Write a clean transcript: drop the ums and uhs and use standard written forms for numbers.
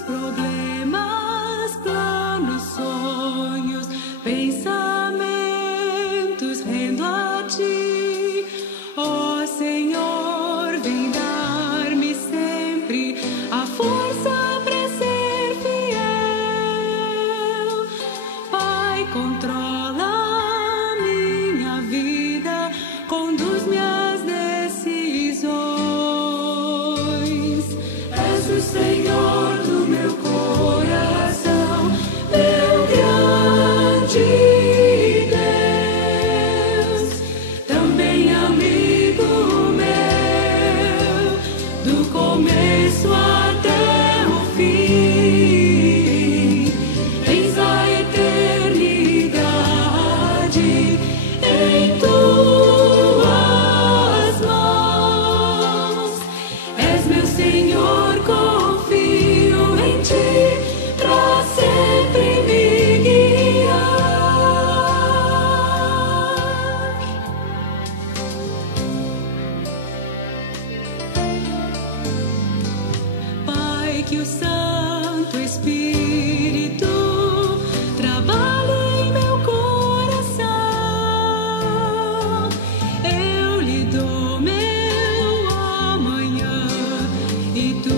problemas, planos, sonhos, pensamentos, rendo a ti. Ó Senhor, vem dar-me sempre a força para ser fiel. Pai, controla minha vida, conduz minhas decisões. És o Senhor do meu coração, meu grande Deus, também amigo meu, do começo até o fim. Tens a eternidade em tuas mãos. És meu Senhor, confio em ti, pra sempre me guiar. Pai, que o Santo Espírito trabalhe em meu coração. Eu lhe dou meu amanhã e tu